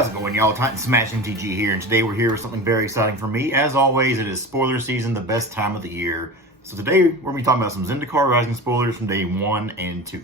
How's it going, y'all? Titan Smashing TG here, and today we're here with something very exciting for me. As always, it is spoiler season, the best time of the year. So today we're going to be talking about some Zendikar Rising spoilers from day 1 and 2. We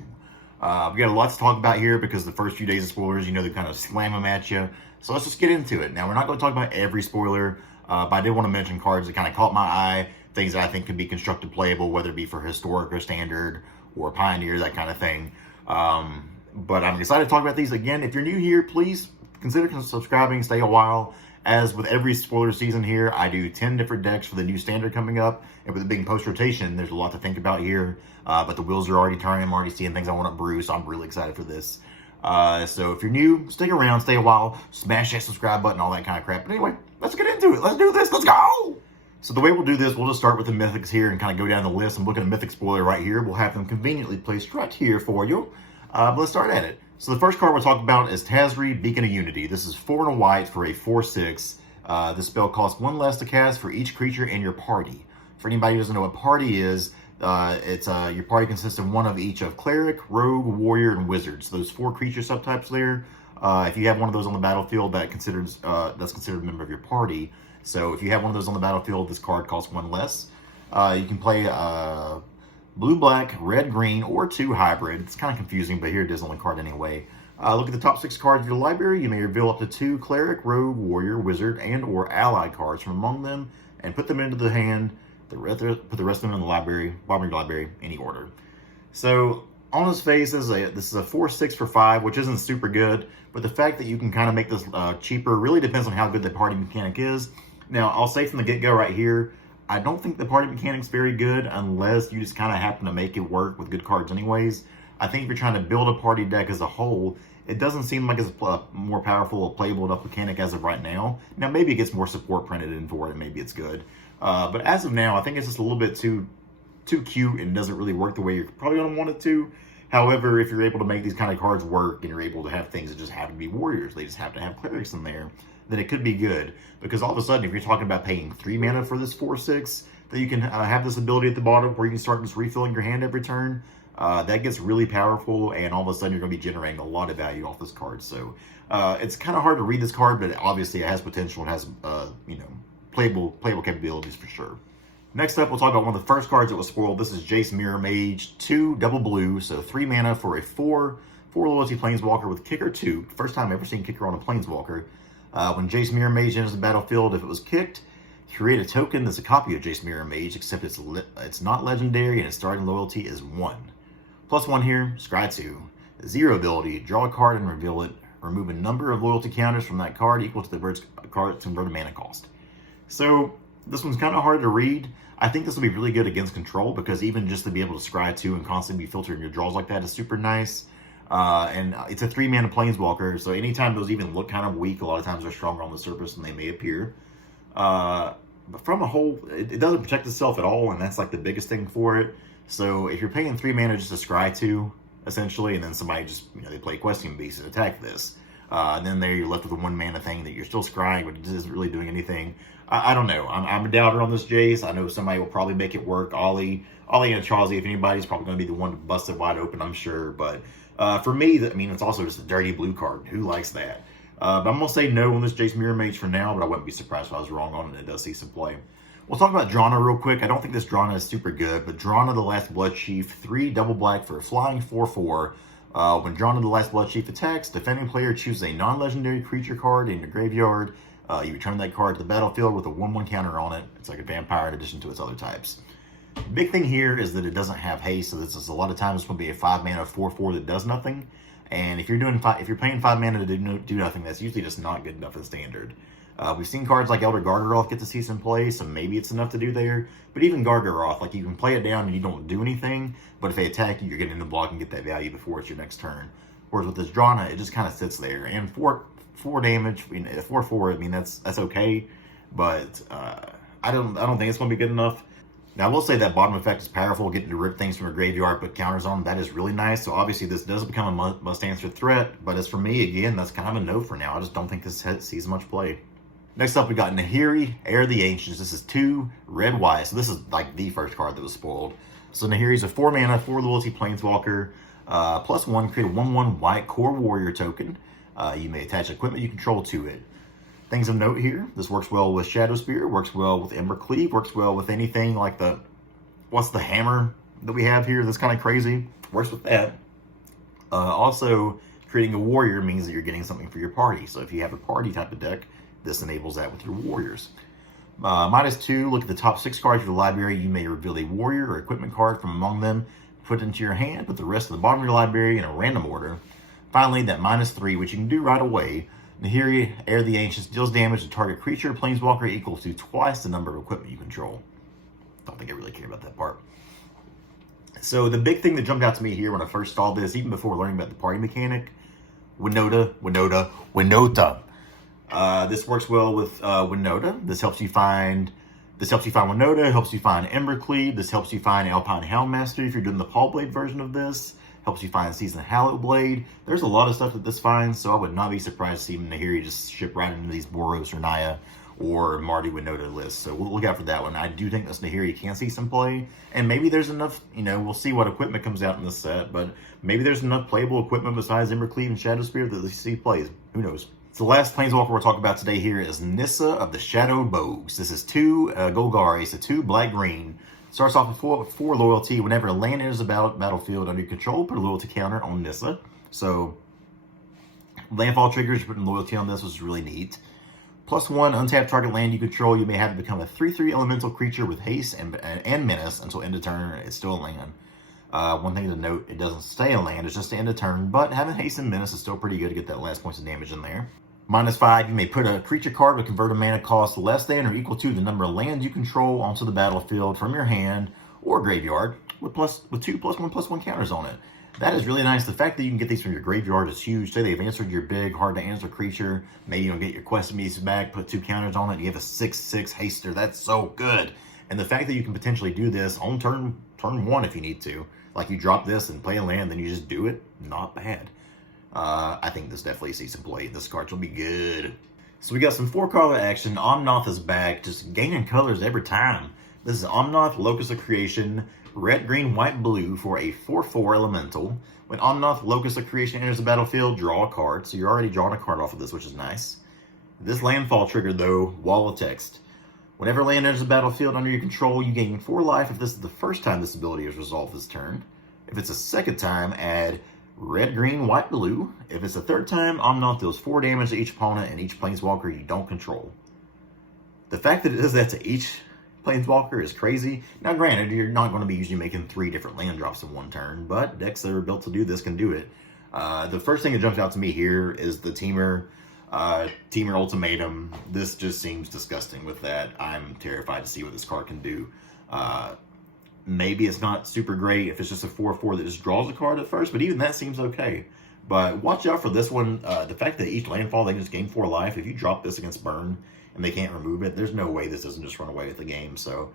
got a lot to talk about here because the first few days of spoilers, you know, they kind of slam them at you. So let's just get into it. Now, we're not going to talk about every spoiler, but I did want to mention cards that kind of caught my eye, things that I think could be constructed playable, whether it be for Historic or Standard or Pioneer, that kind of thing. But I'm excited to talk about these. Again, if you're new here, please consider subscribing, stay a while. As with every spoiler season here, I do 10 different decks for the new standard coming up. And with it being post-rotation, there's a lot to think about here. But the wheels are already turning. I'm already seeing things I want to brew, so I'm really excited for this. So if you're new, stick around, stay a while, smash that subscribe button, all that kind of crap. But anyway, let's get into it. Let's do this. Let's go! So the way we'll do this, we'll just start with the mythics here and kind of go down the list. I'm looking at mythic spoiler right here. We'll have them conveniently placed right here for you. But let's start at it. So the first card we'll talk about is Tazri, Beacon of Unity. This is 4 and a white for a 4/6. This spell costs 1 less to cast for each creature in your party. For anybody who doesn't know what party is, your party consists of one of each of Cleric, Rogue, Warrior, and Wizard. So those 4 creature subtypes there. If you have one of those on the battlefield, that's considered a member of your party. So if you have one of those on the battlefield, this card costs 1 less. You can play blue, black, red, green, or 2 hybrid. It's kind of confusing, but here it is on the card anyway. Look at the top 6 cards of your library. You may reveal up to 2 Cleric, Rogue, Warrior, Wizard, and or Ally cards from among them and put them into the hand. Put the rest of them in the library, bottom of your library, any order. So on its face, this is a 4/6 for 5, which isn't super good. But the fact that you can kind of make this cheaper really depends on how good the party mechanic is. Now, I'll say from the get-go right here, I don't think the party mechanic's very good unless you just kind of happen to make it work with good cards anyways. I think if you're trying to build a party deck as a whole, it doesn't seem like it's a more powerful, playable enough mechanic as of right now. Now, maybe it gets more support printed in for it, and maybe it's good. But as of now, I think it's just a little bit too cute and doesn't really work the way you're probably going to want it to. However, if you're able to make these kind of cards work and you're able to have things that just have to be warriors, they just have to have clerics in there, then it could be good. Because all of a sudden, if you're talking about paying 3 mana for this 4/6, that you can have this ability at the bottom where you can start just refilling your hand every turn, that gets really powerful, and all of a sudden you're going to be generating a lot of value off this card. So it's kind of hard to read this card, but obviously it has potential. It has playable capabilities for sure. Next up, we'll talk about one of the first cards that was spoiled. This is Jace Mirror Mage, 2 double blue, so 3 mana for a 4 loyalty Planeswalker with Kicker 2. First time I've ever seen Kicker on a Planeswalker. When Jace Mirror Mage enters the battlefield, if it was kicked, create a token that's a copy of Jace Mirror Mage, except it's not legendary and its starting loyalty is 1. +1 here, scry 2. 0 ability, draw a card and reveal it. Remove a number of loyalty counters from that card equal to the card's converted mana cost. So this one's kind of hard to read. I think this will be really good against control because even just to be able to scry 2 and constantly be filtering your draws like that is super nice. And it's a 3 mana Planeswalker, so anytime those even look kind of weak, a lot of times they're stronger on the surface than they may appear. But from a whole, it doesn't protect itself at all, and that's like the biggest thing for it. So if you're paying 3 mana just to scry 2, essentially, and then somebody just, they play Questing Beast and attack this, and then there you're left with a 1 mana thing that you're still scrying, but it isn't really doing anything. I don't know. I'm a doubter on this Jace. I know somebody will probably make it work. Ollie and Chazi, if anybody's probably going to be the one to bust it wide open, I'm sure. But for me, it's also just a dirty blue card. Who likes that? But I'm going to say no on this Jace Mirror Mage for now, but I wouldn't be surprised if I was wrong on it. It does see some play. We'll talk about Drana real quick. I don't think this Drana is super good, but Drana the Last Blood Chief, 3 double black for a flying 4/4. When Drana the Last Blood Chief attacks, defending player chooses a non-legendary creature card in your graveyard. You return that card to the battlefield with a 1/1 counter on it. It's like a vampire in addition to its other types. The big thing here is that it doesn't have haste, so this is a lot of times it's going to be a 5 mana 4/4 that does nothing. And if you're paying 5 mana to do nothing, that's usually just not good enough in Standard. We've seen cards like Elder Gargaroth get to see some play, so maybe it's enough to do there. But even Gargaroth, like you can play it down and you don't do anything, but if they attack you, you're getting in the block and get that value before it's your next turn. Whereas with this Drana, it just kind of sits there. And 4 damage, 4/4, that's okay, but I don't think it's going to be good enough. Now, I will say that bottom effect is powerful, getting to rip things from a graveyard, put counters on, that is really nice. So obviously this does become a must-answer threat, but as for me, again, that's kind of a no for now. I just don't think this sees much play. Next up, we got Nahiri, Heir of the Ancients. This is 2 red-white, so this is like the first card that was spoiled. So Nahiri's a 4 mana, 4 loyalty Planeswalker, +1, create a 1/1 white core warrior token. You may attach equipment you control to it. Things of note here, this works well with Shadow Spear, works well with Ember Cleave, works well with anything like what's the hammer that we have here that's kind of crazy? Works with that. Also, creating a warrior means that you're getting something for your party. So if you have a party type of deck, this enables that with your warriors. -2, look at the top 6 cards of your library. You may reveal a warrior or equipment card from among them, put it into your hand, put the rest of the bottom of your library in a random order. Finally, that -3, which you can do right away. Nahiri, Heir of the Ancients, deals damage to target creature or planeswalker equal to twice the number of equipment you control. Don't think I really care about that part. So the big thing that jumped out to me here when I first saw this, even before learning about the party mechanic, Winota. This works well with Winota. This helps you find Winota, helps you find Ember Cleave, this helps you find Alpine Houndmaster if you're doing the Paul Blade version of this. Helps you find Seasoned Hallowed Blade. There's a lot of stuff that this finds, so I would not be surprised to see Nahiri just ship right into these Boros or Naya or Marty Winota lists. So we'll look out for that one. I do think this Nahiri can see some play, and maybe there's enough, we'll see what equipment comes out in this set, but maybe there's enough playable equipment besides Ember Cleave and Shadow Spear that they see plays. Who knows? So the last Planeswalker we're talking about today here is Nissa of the Shadowed Bogues. This is 2 Golgari, so 2 black-green. Starts off with 4 loyalty. Whenever a land enters the battlefield under your control, put a loyalty counter on Nissa. So, landfall triggers, you're putting loyalty on this, which is really neat. +1, untap target land you control. You may have it become a 3/3 elemental creature with haste and menace until end of turn. It's still a land. One thing to note, it doesn't stay a land, it's just the end of turn, but having haste and menace is still pretty good to get that last points of damage in there. -5, you may put a creature card with convert a mana cost less than or equal to the number of lands you control onto the battlefield from your hand or graveyard with 2 +1/+1 counters on it. That is really nice. The fact that you can get these from your graveyard is huge. Say they've answered your big, hard-to-answer creature. Maybe you don't get your quest pieces back, put 2 counters on it, you have a 6/6 haster. That's so good. And the fact that you can potentially do this on turn 1 if you need to. Like you drop this and play a land, then you just do it. Not bad. I think this definitely sees some play. This card will be good. So we got some 4-color action. Omnath is back, just gaining colors every time. This is Omnath, Locust of Creation, red, green, white, blue for a 4/4 elemental. When Omnath, Locust of Creation enters the battlefield, draw a card. So you're already drawing a card off of this, which is nice. This landfall trigger, though, wall of text. Whenever land enters the battlefield under your control, you gain 4 life if this is the first time this ability is resolved this turn. If it's a second time, add red, green, white, blue. If it's the third time, Omnath deals 4 damage to each opponent and each planeswalker you don't control. The fact that it does that to each planeswalker is crazy. Now, granted, you're not going to be usually making 3 different land drops in one turn, but decks that are built to do this can do it. The first thing that jumps out to me here is the Teamer Ultimatum. This just seems disgusting with that. I'm terrified to see what this card can do. Maybe it's not super great if it's just a 4/4 that just draws a card at first, but even that seems okay. But watch out for this one. The fact that each landfall, they can just gain 4 life. If you drop this against Burn and they can't remove it, there's no way this doesn't just run away with the game. So,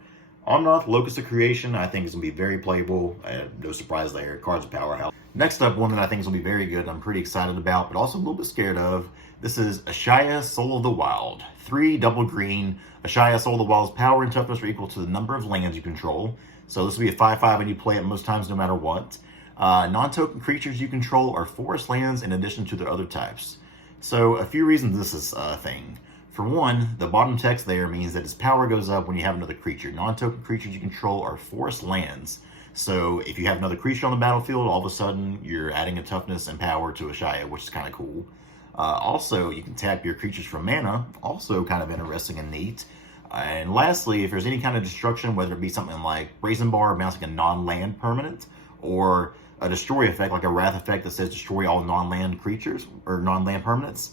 Omnath, Locust of Creation, I think is going to be very playable. No surprise there. Card's a powerhouse. Next up, one that I think is going to be very good, I'm pretty excited about, but also a little bit scared of. This is Ashaya, Soul of the Wild. 3 double green. Ashaya, Soul of the Wild's power and toughness are equal to the number of lands you control. So this will be a 5/5 and you play it most times no matter what. Non-token creatures you control are forest lands in addition to their other types. So a few reasons this is a thing. For one, the bottom text there means that its power goes up when you have another creature. Non-token creatures you control are forest lands. So if you have another creature on the battlefield, all of a sudden you're adding a toughness and power to Ashaya, which is kind of cool. Also, you can tap your creatures for mana, also kind of interesting and neat. And lastly, if there's any kind of destruction, whether it be something like Brazen Bar bouncing a non-land permanent, or a destroy effect like a Wrath effect that says destroy all non-land creatures, or non-land permanents,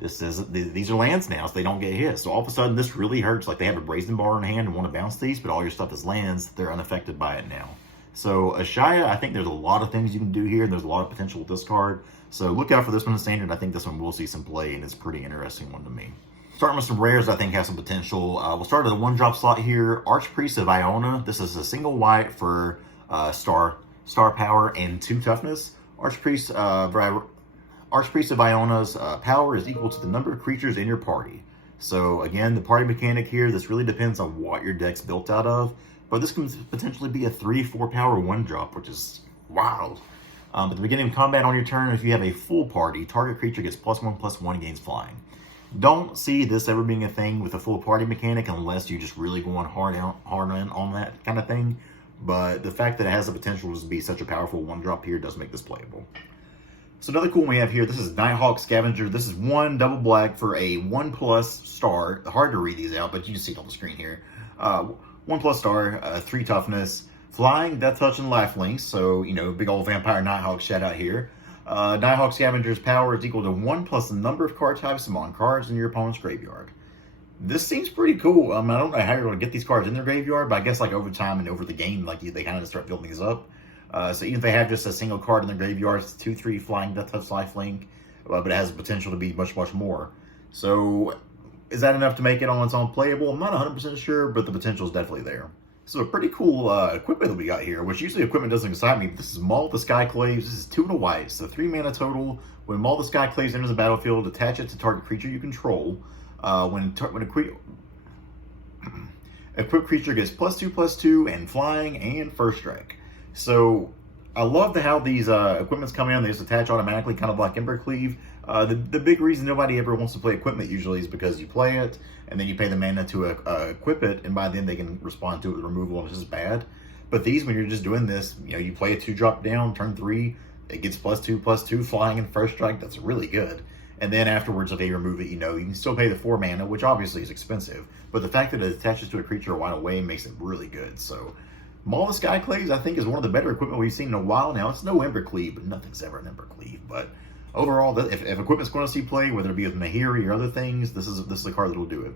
these are lands now, so they don't get hit. So all of a sudden, this really hurts. Like they have a Brazen Bar in hand and want to bounce these, but all your stuff is lands, they're unaffected by it now. So Ashaya, I think there's a lot of things you can do here, and there's a lot of potential with this card. So look out for this one in Standard. I think this one will see some play, and it's a pretty interesting one to me. Starting with some rares I think have some potential. We'll start at the 1-drop slot here. Archpriest of Iona. This is a single white for star power and 2 toughness. Archpriest of Iona's power is equal to the number of creatures in your party. So again, the party mechanic here, this really depends on what your deck's built out of. But this can potentially be a 3/4 power 1-drop, which is wild. At the beginning of combat on your turn, if you have a full party, target creature gets +1/+1 against flying. Don't see this ever being a thing with a full party mechanic unless you're just really going hard in on that kind of thing. But the fact that it has the potential to be such a powerful 1-drop here does make this playable. So another cool one we have here, this is Nighthawk Scavenger. This is 1 double black for a 1+ star. Hard to read these out, but you can see it on the screen here. 1+ star, 3 toughness, flying, death touch, and lifelink. So, you know, big old vampire Nighthawk shout out here. Nighthawk Scavenger's power is equal to 1 plus the number of card types among cards in your opponent's graveyard. This seems pretty cool. I don't know how you're going to get these cards in their graveyard, but I guess like over time and over the game, like they kind of start building these up. So even if they have just a single card in their graveyard, it's 2/3 flying, death touch, lifelink, but it has the potential to be much, much more. So is that enough to make it on its own playable? I'm not 100% sure, but the potential is definitely there. So a pretty cool equipment that we got here, which usually equipment doesn't excite me, but this is Maul The Sky Clays. This is 2 and a white, so 3 mana total. When Maul The Sky Clays enters the battlefield, attach it to target creature you control. When equipped creature gets +2/+2 and flying and first strike. So I love how these equipments come in. They just attach automatically, kind of like Embercleave. The big reason nobody ever wants to play equipment usually is because you play it, and then you pay the mana to equip it, and by then they can respond to it with removal, which is bad. But these, when you're just doing this, you know, you play a 2-drop down, turn 3, it gets +2/+2, flying and first strike. That's really good. And then afterwards, if they remove it, you know, you can still pay the 4 mana, which obviously is expensive. But the fact that it attaches to a creature right away makes it really good. So Maul The Sky Clays, I think, is one of the better equipment we've seen in a while now. It's no Embercleave, but nothing's ever an Embercleave. But overall, if equipment's going to see play, whether it be with Nahiri or other things, this is a card that will do it.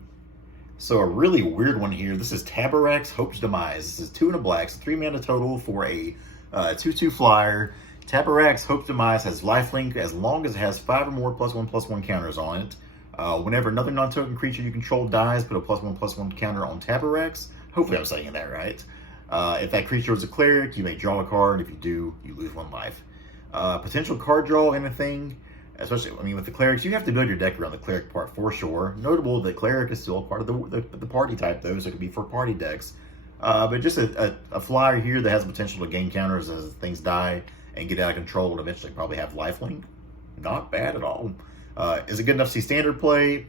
So a really weird one here. This is Taborax Hope's Demise. This is 2 and a black, so 3 mana total for a 2/2 flyer. Taborax Hope's Demise has lifelink as long as it has 5 or more +1/+1 counters on it. Whenever another non-token creature you control dies, put a +1/+1 counter on Taborax. Hopefully I'm saying that right. If that creature is a cleric, you may draw a card. If you do, you lose 1 life. Potential card draw, anything, especially, I mean, with the clerics, you have to build your deck around the cleric part for sure. Notable that cleric is still a part of the party type, though, so it could be for party decks. But just a flyer here that has the potential to gain counters as things die and get out of control and eventually probably have lifelink. Not bad at all. Is it good enough to see standard play?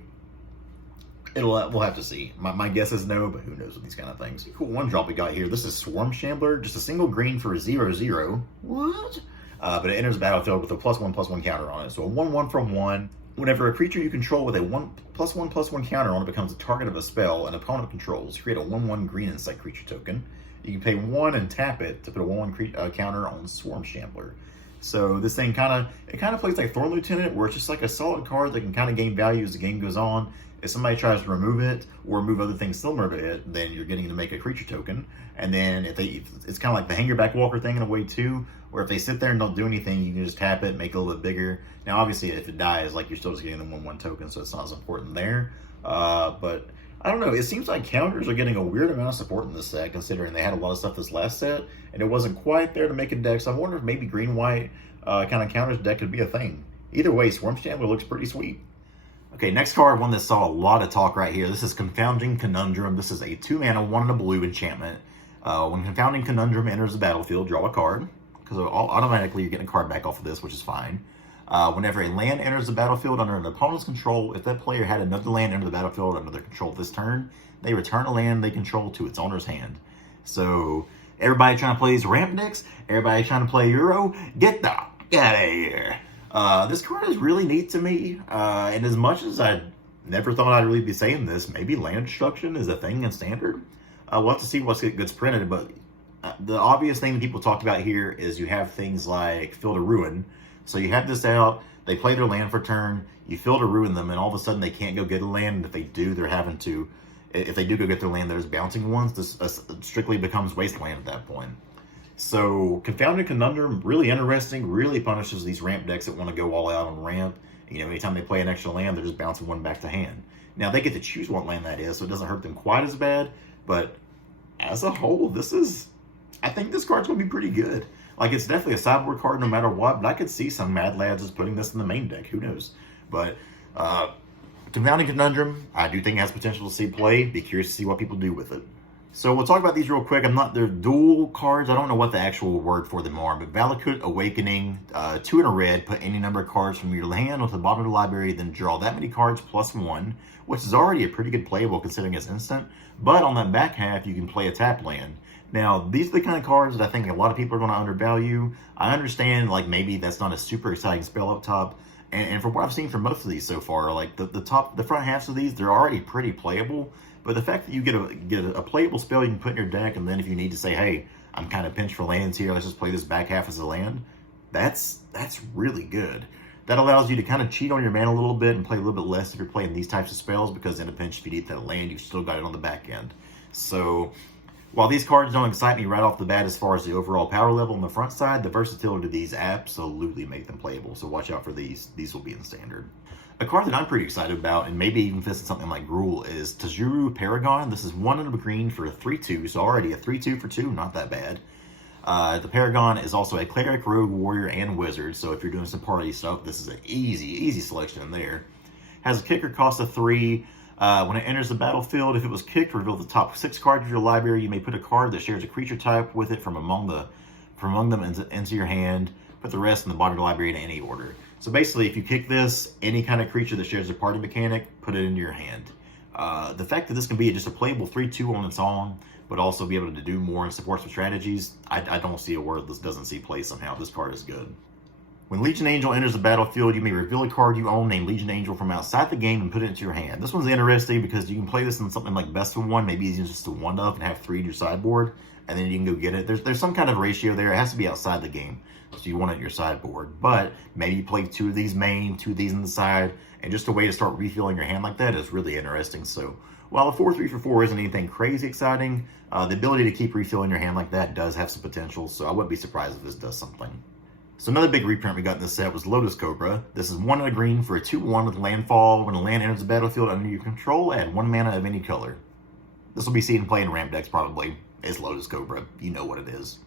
We'll have to see. My guess is no, but who knows with these kind of things. Cool 1-drop we got here. This is Swarm Shambler, just a single green for a 0/0. What? But it enters the battlefield with a +1/+1 counter on it. So a 1/1 from 1. Whenever a creature you control with a +1/+1 counter on it becomes the target of a spell an opponent controls, create a 1/1 green insect creature token. You can pay 1 and tap it to put a 1/1 counter on Swarm Shambler. So this thing kind of plays like Thorn Lieutenant, where it's just like a solid card that can kind of gain value as the game goes on. If somebody tries to remove it or remove other things similar to it, then you're getting to make a creature token. And then it's kind of like the Hangerback Walker thing in a way too, where if they sit there and don't do anything, you can just tap it, make it a little bit bigger. Now, obviously, if it dies, like you're still just getting the 1/1 token, so it's not as important there. But I don't know. It seems like counters are getting a weird amount of support in this set, considering they had a lot of stuff this last set, and it wasn't quite there to make a deck. So I wonder if maybe green-white kind of counters deck could be a thing. Either way, Swarm Shambler looks pretty sweet. Okay, next card, one that saw a lot of talk right here. This is Confounding Conundrum. This is a 2 mana, 1 and a blue enchantment. When Confounding Conundrum enters the battlefield, draw a card, because automatically you're getting a card back off of this, which is fine. Whenever a land enters the battlefield under an opponent's control, if that player had another land enter the battlefield under their control this turn, they return a land they control to its owner's hand. So everybody trying to play these ramp decks, everybody trying to play Euro, get the out of here. This card is really neat to me, and as much as I never thought I'd really be saying this, maybe land destruction is a thing in Standard. We'll have to see what gets printed, but the obvious thing that people talked about here is you have things like Field of Ruin. So you have this out, they play their land for turn, you Field of Ruin them, and all of a sudden they can't go get a land, and if they do, they're having to, if they do go get their land, there's bouncing ones. This strictly becomes wasteland at that point. So Confounded Conundrum, really interesting, really punishes these ramp decks that want to go all out on ramp. You know, anytime they play an extra land, they're just bouncing one back to hand. Now, they get to choose what land that is, so it doesn't hurt them quite as bad, but as a whole, I think this card's going to be pretty good. Like, it's definitely a sideboard card no matter what, but I could see some Mad Lads just putting this in the main deck. Who knows? But Confounding Conundrum, I do think it has potential to see play. Be curious to see what people do with it. So we'll talk about these real quick. They're dual cards. I don't know what the actual word for them are, but Valakut Awakening, 2 in a red, put any number of cards from your hand onto the bottom of the library, then draw that many cards plus 1, which is already a pretty good playable considering it's instant. But on that back half, you can play a tap land. Now, these are the kind of cards that I think a lot of people are going to undervalue. I understand, like, maybe that's not a super exciting spell up top. And from what I've seen from most of these so far, like, the front halves of these, they're already pretty playable. But the fact that you get a playable spell you can put in your deck, and then if you need to say, hey, I'm kind of pinched for lands here, let's just play this back half as a land, that's really good. That allows you to kind of cheat on your mana a little bit and play a little bit less if you're playing these types of spells, because in a pinch, if you need that land, you've still got it on the back end. So while these cards don't excite me right off the bat as far as the overall power level on the front side, the versatility of these absolutely make them playable. So watch out for these. These will be in standard. A card that I'm pretty excited about, and maybe even fits in something like Gruel, is Tajuru Paragon. This is 1 and a green for a 3/2, so already a 3/2 for 2, not that bad. The Paragon is also a Cleric, Rogue, Warrior, and Wizard, so if you're doing some party stuff, this is an easy selection in there. Has a kicker cost of 3. When it enters the battlefield, if it was kicked, reveal the top 6 cards of your library. You may put a card that shares a creature type with it from among them into your hand. Put the rest in the bottom of the library in any order. So basically, if you kick this, any kind of creature that shares a party mechanic, put it into your hand. The fact that this can be just a playable 3/2 on its own, but also be able to do more and support some strategies, I don't see a word this doesn't see play somehow. This card is good. When Legion Angel enters the battlefield, you may reveal a card you own named Legion Angel from outside the game and put it into your hand. This one's interesting because you can play this in something like Best of 1, maybe even just a 1-up and have 3 in your sideboard, and then you can go get it. There's some kind of ratio there. It has to be outside the game, so you want it in your sideboard. But maybe you play 2 of these main, 2 of these in the side, and just a way to start refilling your hand like that is really interesting. So while a 4/3 for 4 isn't anything crazy exciting, the ability to keep refilling your hand like that does have some potential, so I wouldn't be surprised if this does something. So another big reprint we got in this set was Lotus Cobra. This is 1 and a green for a 2/1 with landfall. When a land enters the battlefield under your control, add 1 mana of any color. This will be seen in play in ramp decks probably. It's Lotus Cobra. You know what it is.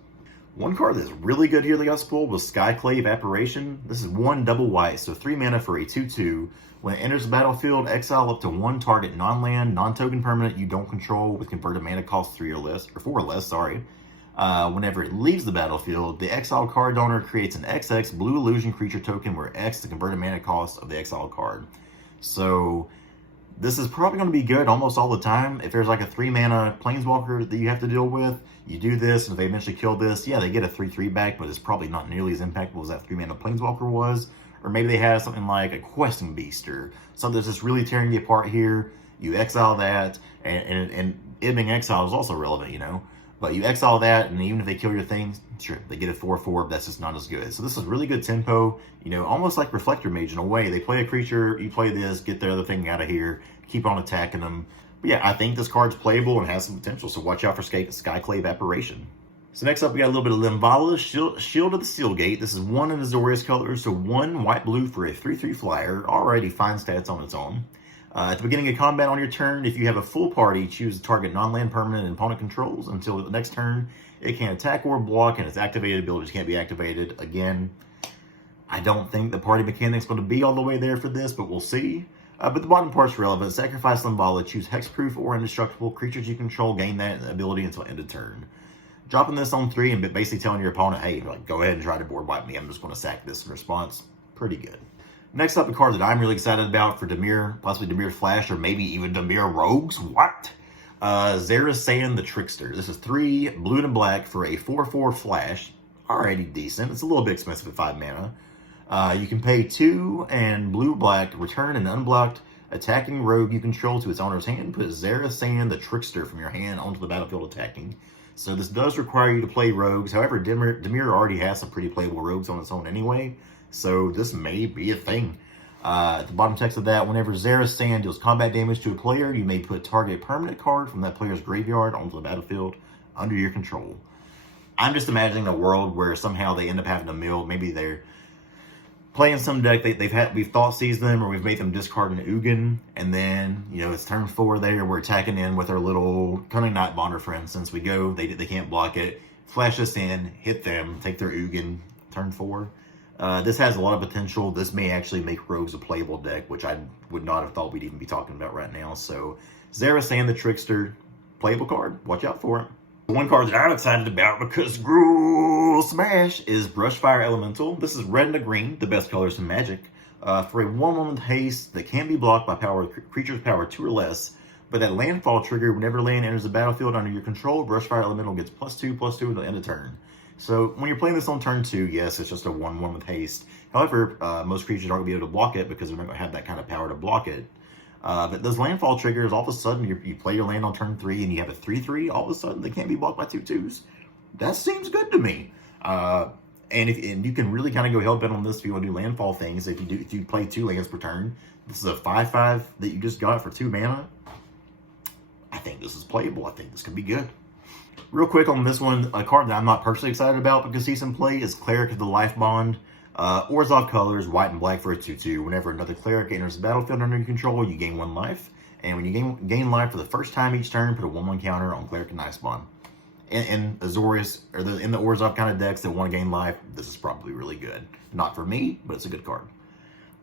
One card that's really good here that got spoiled was Clay Evaporation. This is 1 double white, so 3 mana for a 2/2. When it enters the battlefield, exile up to 1 target non-land, non-token permanent you don't control with converted mana cost 3 or less, or 4 or less, sorry. Whenever it leaves the battlefield, the exiled card owner creates an XX blue illusion creature token where X is the converted mana cost of the exiled card. So this is probably going to be good almost all the time. If there's like a 3 mana planeswalker that you have to deal with, you do this, and if they eventually kill this, yeah, they get a 3/3 back, but it's probably not nearly as impactful as that 3 mana planeswalker was. Or maybe they have something like a questing beast or something that's just really tearing you apart here. You exile that, and it being exile is also relevant, you know. But you exile that, and even if they kill your things, sure, they get a 4/4, but that's just not as good. So this is really good tempo, you know, almost like Reflector Mage in a way. They play a creature, you play this, get the other thing out of here, keep on attacking them. But yeah, I think this card's playable and has some potential, so watch out for Clay Evaporation. So next up, we got a little bit of Limvala, Shield of the Steelgate. This is 1 in Azorius colors, so 1 white-blue for a 3/3 flyer. Already fine stats on its own. At the beginning of combat on your turn, if you have a full party, choose a target non-land permanent and opponent controls. Until the next turn, it can attack or block, and its activated abilities can't be activated. Again, I don't think the party mechanic's going to be all the way there for this, but we'll see. But the bottom part's relevant. Sacrifice Limvala, choose hexproof or indestructible. Creatures you control gain that ability until end of turn. Dropping this on 3 and basically telling your opponent, hey, like, go ahead and try to board wipe me. I'm just going to sack this in response. Pretty good. Next up, a card that I'm really excited about for Dimir, possibly Dimir Flash, or maybe even Dimir Rogues. What? Zerasan the Trickster. This is 3 blue and black for a 4/4 Flash. Already decent. It's a little bit expensive at 5 mana. You can pay 2 and blue-black, return an unblocked attacking rogue you control to its owner's hand. Put Zerasan the Trickster from your hand onto the battlefield attacking. So this does require you to play rogues. However, Dimir already has some pretty playable rogues on its own anyway. So this may be a thing. At the bottom text of that, whenever Zerasan deals combat damage to a player, you may put target permanent card from that player's graveyard onto the battlefield under your control. I'm just imagining a world where somehow they end up having to mill. Maybe they're playing some deck we've thought seized them, or we've made them discard an Ugin, and then, you know, it's turn 4 there, we're attacking in with our little Cunning Nightbonder, for instance. We go, they can't block it, flash us in, hit them, take their Ugin, turn 4. This has a lot of potential. This may actually make Rogues a playable deck, which I would not have thought we'd even be talking about right now. So Zerasan the Trickster, playable card. Watch out for it. One card that I'm excited about because Gruel Smash is Brushfire Elemental. This is red and a green, the best colors in Magic. For a 1/1 with haste that can be blocked by creatures power 2 or less, but that landfall trigger, whenever land enters the battlefield under your control, Brushfire Elemental gets +2/+2 until end of turn. So when you're playing this on turn 2, yes, it's just a 1/1 with haste. However, most creatures aren't going to be able to block it because they're not going to have that kind of power to block it. But those landfall triggers, all of a sudden, you play your land on turn 3 and you have a 3/3, all of a sudden they can't be blocked by 2/2s. That seems good to me. And you can really kind of go hell-bent on this if you want to do landfall things. If you play 2 lands per turn, this is a 5/5 that you just got for 2 mana. I think this is playable. I think this could be good. Real quick on this one, a card that I'm not personally excited about because he's in play is Cleric of the Life Bond. Orzhov colors, white and black for a 2/2. Whenever another Cleric enters the battlefield under your control, you gain 1 life. And when you gain life for the first time each turn, put a 1/1 counter on Cleric and Life Bond. In Azorius, or in the Orzhov kind of decks that want to gain life, this is probably really good. Not for me, but it's a good card.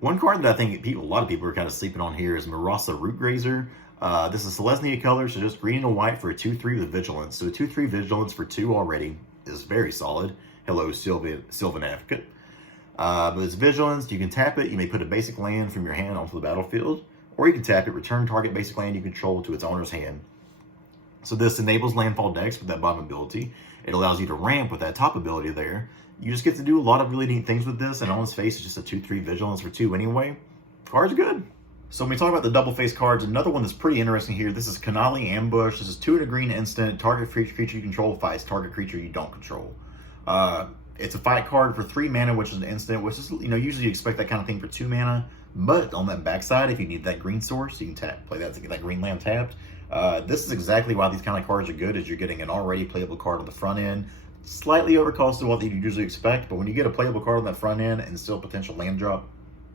One card that I think a lot of people are kind of sleeping on here is Marasa Root Grazer. This is Selesnya color, so just green and white for a 2/3 with Vigilance. So a 2/3 Vigilance for 2 already is very solid. Hello, Sylvan Advocate. But it's Vigilance. You can tap it. You may put a basic land from your hand onto the battlefield. Or you can tap it, return target basic land you control to its owner's hand. So this enables landfall decks with that bottom ability. It allows you to ramp with that top ability there. You just get to do a lot of really neat things with this. And on its face, it's just a 2/3 Vigilance for 2 anyway. Card's good. So when we talk about the double face cards, another one that's pretty interesting here. This is Canale Ambush. This is 2 and a green instant. Target creature you control fights target creature you don't control. It's a fight card for 3 mana, which is an instant, which is, usually you expect that kind of thing for 2 mana. But on that backside, if you need that green source, you can play that to get that green land tapped. This is exactly why these kind of cards are good, is you're getting an already playable card on the front end. Slightly overcosted what you usually expect, but when you get a playable card on that front end and still potential land drop,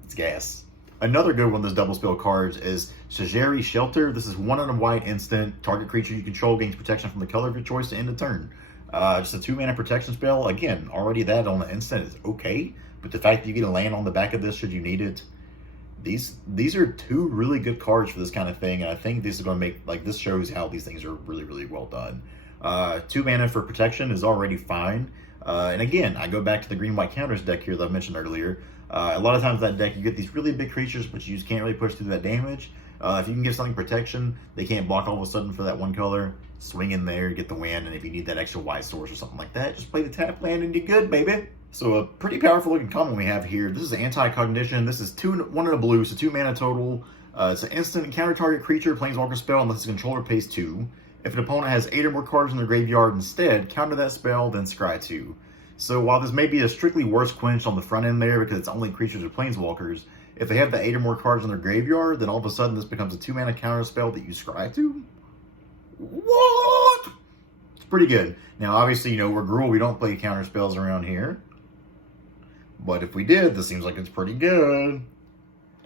it's gas. Another good one of those double spell cards is Uggeri Shelter. This is 1 and a white instant. Target creature you control gains protection from the color of your choice to end the turn. Just a 2 mana protection spell. Again, already that on the instant is okay, but the fact that you get a land on the back of this should you need it, these are 2 really good cards for this kind of thing, and I think this is going to make, this shows how these things are really, really well done. 2 mana for protection is already fine. And again, I go back to the green-white counters deck here that I mentioned earlier. A lot of times that deck, you get these really big creatures, but you just can't really push through that damage. If you can give something protection, they can't block all of a sudden for that 1 color. Swing in there, get the win, and if you need that extra white source or something like that, just play the tap land and you're good, baby. So a pretty powerful looking common we have here. This is Anticognition. This is 1 and a blue, so 2 mana total. It's an instant counter target creature, planeswalker spell, unless its controller pays 2. If an opponent has 8 or more cards in their graveyard instead, counter that spell, then scry 2. So while this may be a strictly worse quench on the front end there because it's only creatures or planeswalkers, if they have the 8 or more cards in their graveyard, then all of a sudden this becomes a 2 mana counter spell that you scry to? What? It's pretty good. Now obviously, we're Gruel, we don't play counter spells around here. But if we did, this seems like it's pretty good.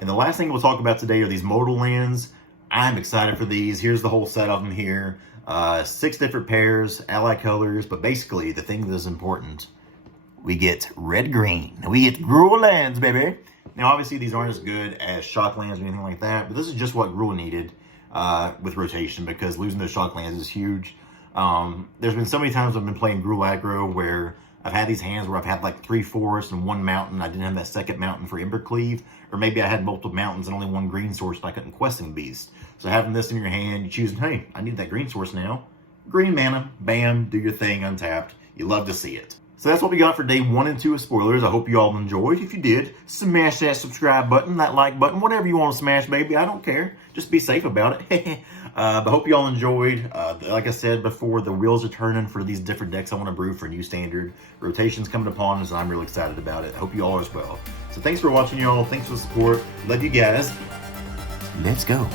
And the last thing we'll talk about today are these Modal Lens. I'm excited for these. Here's the whole set of them here. 6 different pairs, ally colors, but basically the thing that is important, we get red-green. We get Gruel lands, baby. Now obviously these aren't as good as shock lands or anything like that, but this is just what Gruel needed with rotation, because losing those shock lands is huge. There's been so many times I've been playing Gruel aggro where I've had these hands where I've had like 3 forests and 1 mountain. I didn't have that second mountain for Embercleave. Or maybe I had multiple mountains and only 1 green source and I couldn't Questing Beast. So having this in your hand, you choose, hey, I need that green source now. Green mana, bam, do your thing, untapped. You love to see it. So that's what we got for day 1 and 2 of spoilers. I hope you all enjoyed. If you did, smash that subscribe button, that like button, whatever you want to smash, baby. I don't care. Just be safe about it. But hope you all enjoyed. Like I said before, the wheels are turning for these different decks I want to brew for New Standard. Rotation's coming upon us, and I'm really excited about it. I hope you all are as well. So thanks for watching, y'all. Thanks for the support. Love you guys. Let's go.